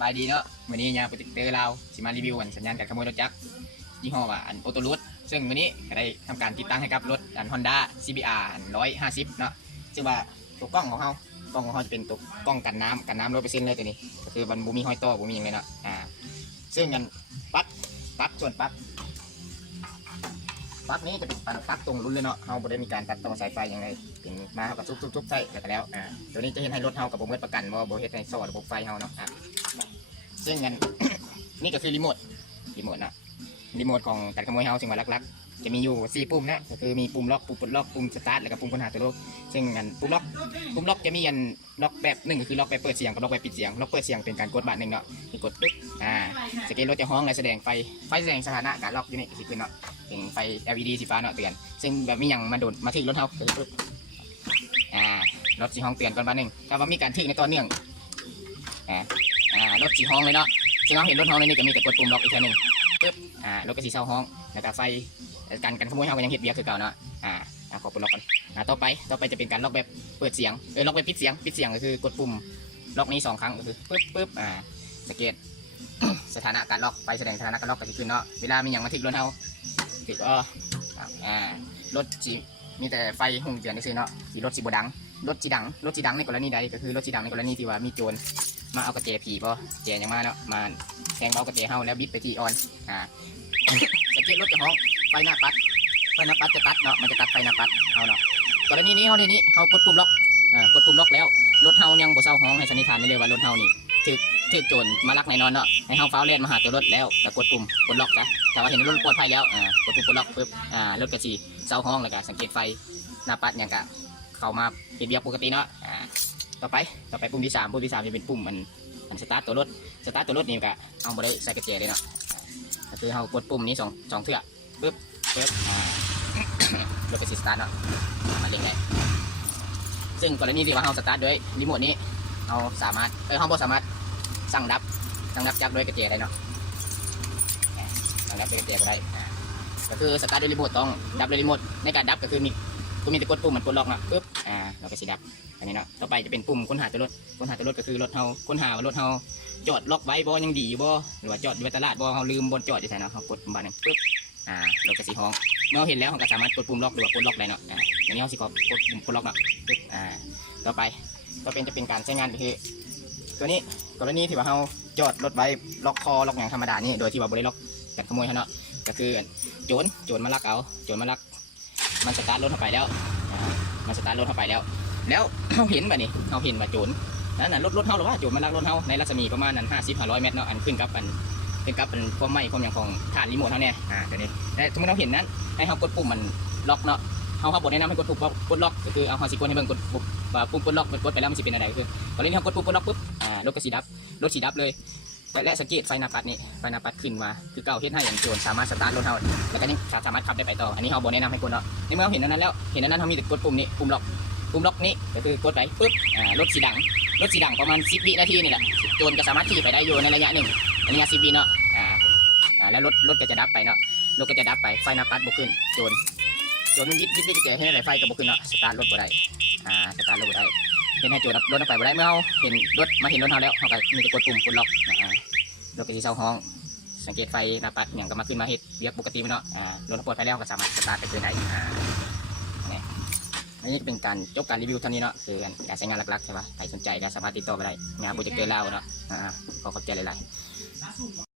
บายดีเนาะวันนี้ยาโปรเจคเตอร์เราสิมารีวิวสัญญาณการขโมยรถจักรยี่ห้อว่าออโต้รูทซึ่งวันนี้ก็ได้ทำการติดตั้งให้กับรถHonda CBR 150เนาะซึ่งว่าตัวกล้องของเขาจะเป็นตัวกล้องกันน้ำ100%เลยตัวนี้ก็คือมันบูมีห้อยต่อบูมีอย่างเลยเนาะซึ่งกันปลั๊กส่วนปลั๊กนี้จะเป็นปลั๊กตรงรุ่นเลยเนาะเขาไม่ได้มีการตัดต่อสายไฟอย่างไรเป็นมาเขากับทุบใส่แล้วตัวนี้จะเห็นให้รถเขากับโบเมดประกันว่าโบเฮ็ดในโซ่ระบบไฟเขาเนาะซึ่งกัน นี่ก็คือรีโมทนะรีโมทของการขโมยเฮาซึ่งว่าลักๆจะมีอยู่4ปุ่มนะก็คือมีปุ่มล็อกปุ่มปลดล็อกปุ่มสตาร์ทแล้วก็ปุ่มค้นหาตัวรถซึ่งอันปุ่มล็อกจะมีอันล็อกแบบ1ก็คือล็อกแบบเปิดเสียงกับล็อกแบบปิดเสียงล็อกเปิดเสียงเป็นการกดบาทหนึ่งเนาะที่กดปึ๊บสเกลรถจะห้องและแสดงไฟแสดงสถานะการล็อกอยู่นี่สิขึ้นเนาะเป็นไฟ LED สีฟ้าเนาะเตือนซึ่งแบบมีอย่างมาโดนมาถึงรถเฮาก็คือปึ๊บรถสีห้องเตือนก่อนบาทหนึ่งถ้าว่ามีการถึงในต่อเนื่องรถสีห้องเลยเนาะซึ่งเราเห็นรถห้องในนี้ก็มีแต่กดปุ่มล็อกอีกแค่หนึ่งปึ๊บรถก็สีเศร้าห้องแล้วก็ไฟการขโมยเฮาก็ยังเห็ดเบียร์คือเก่าเนาะขอปลดล็อกก่อนต่อไปจะเป็นการล็อกแบบเปิดเสียงล็อกแบบปิดเสียงก็คือกดปุ่มล็อกนี้2ครั้งก็คือปึ๊บสเกต สถานะการล็อกไฟแสดงสถานะการล็อกก็จะขึ้นเนาะเวลามีอย่างมาถึงรถเฮาถึงรถสีมีแต่ไฟหุ่งเตือนได้ซื้อเนาะที่รถสีบดังรถสีดังในกรณีใดก็คือรถสีดังในกรณีที่ว่ามีโจรมาเอากระเจผีป่ะเจอย่างมาเนาะมาแทงเบากระเจเฮาแล้วบิดไปที่ออนสังเกตรถจะห้องไฟหน้าปัดจะตัดเนาะมันจะตัดไฟหน้าปัดเอาเนาะกรณีนี้เขากดปุ่มล็อกแล้วรถเฮายังบ่เศร้าห้องให้สันนิษฐานได้เลยว่ารถเฮานี่ถือโจรมาลักแน่นอนเนาะให้เฮาฟ้าวเล่นมาหาตัวรถแล้วก็กดปุ่มกดล็อกซะแต่ว่าเห็นรถปลอดภัยแล้วกดปุ่มกดล็อกปึ๊บรถกระสีเศร้าห้องแล้วก็สังเกตไฟหน้าปัดอย่างกะเข้ามาเป็นเบียร์ปกติเนาะต่อไปปุ่มที่3จะเป็นปุ่มมันสตาร์ทตัวรถนี่ก็เอาบ่ได้ใส่กระเจเลยเนาะก็คือเฮากดปุ่มนี้สองเทื่อปึ๊บรถกระสีสตาร์ทเนาะมาเรียงไงซึ่งกรณีที่ว่าเฮาสตาร์ทด้วยรีโมทนี้เราสามารถเฮาบ่สามารถสั่งดับจับด้วยกระเจได้เนาะสั่งดับด้วยกระเจบ่ได้ก็คือสตาร์ทด้วยรีโมทต้องดับด้วยรีโมทในการดับก็คือมีแต่กดปุ่มมันกดล็อกเนาะปึ๊บเราก็สิดับอันนี้เนาะต่อไปจะเป็นปุ่มค้นหาตัวรถก็คือรถเฮาค้นหาว่ารถเฮาจอดล็อกไว้บ่ยังดีอยู่บ่หรือว่าจอดอยู่ในตลาดบ่เฮาลืมบนจอดอยู่ไสเนาะเฮากดปุ่มบานนึงปึ๊บรถก็สิห้องเมื่อเห็นแล้วเราก็สามารถกดปุ่มล็อกหรือว่ากดล็อกได้เนาะอย่างนี้เราสิกดปุ่มกดล็อกเนาะปึ๊บต่อไปจะเป็นการใช้งานก็คือตัวนี้กรณีที่ว่าเราจอดรถไว้ล็อกคอล็อกอย่างธรรมดานี่โดยที่ว่าบ่ได้ล็อกกันขโมยเนาะก็คือโจรมาลักมันสตาร์ทรถเข้าไปแล้วแล้วเราเห็นว่าโจรนั่นน่ะรถเฮาหรือว่าโจรมาลักรถเฮาในรัศมีประมาณนั้น50-100 เมตรเนาะอันขึ้นกับความไหม้ความอย่างของฐานรีโมทเฮาเนี่ยเดี๋ยวนี้แต่สมมติเราเห็นนั้นให้เฮากดปุ่มมันล็อกเนาะเฮาบ่แนะนำให้กดปุ่มกดล็อกก็คือเอาเฮาสิกดให้เบิ่งกดปุ่มว่าปุ่มกดล็อกมันกดไปแล้วมันสิเป็นอะไรคือตอนนี้เฮากดปุ่มกดล็อกปุ๊บรถก็สิดับเลยและสังเกตไฟหน้าปัดขึ้นมาคือเก่าเฮ็ดให้อย่างโจรสามารถสตาร์ทรถเฮาแล้วก็ยังสามารถขับได้ไปต่ออันนี้เฮาบ่แนะนำให้กดเนาะในเมื่อเราเห็นอันนั้นแล้วเฮามีแต่กดปุ่มนี้ปุ่มล็อกนี้ก็คือกดไปปุ๊บรถสีดังประมาณ10 วินาทีนี่แหละโจรก็สามารถขี่ไปได้อยู่ในระยะหนึ่งระยะ10 วิเนาะแล้วรถก็จะดับไปเนาะไฟหน้าปัดบ่ขึ้นโจรมันยิดเจ๊ให้ไหนไฟก็บ่ขึ้นเนาะสตาร์ทรถบ่ได้เห็นให้โจรรถไปบ่ได้เมื่อเราเห็นรถเฮาแล้วเฮาก็มีแต่กดปุ่มกดล็อกรถก็สิเซาห้องสังเกตไฟหน้าปัดอย่างก็มาขึ้นมาเฮ็ดเรียกปกติเนาะรถปลอดภัยแล้วก็สามารถสตาร์ทไปได้อันนี้เป็นการจบการรีวิวเท่านี้เนาะคือการใช้งานหลักๆใช่ปะใครสนใจก็สามารถติดต่อไปได้งานโปรเจกต์เตอร์ลาวเนาะขอบใจหลายๆ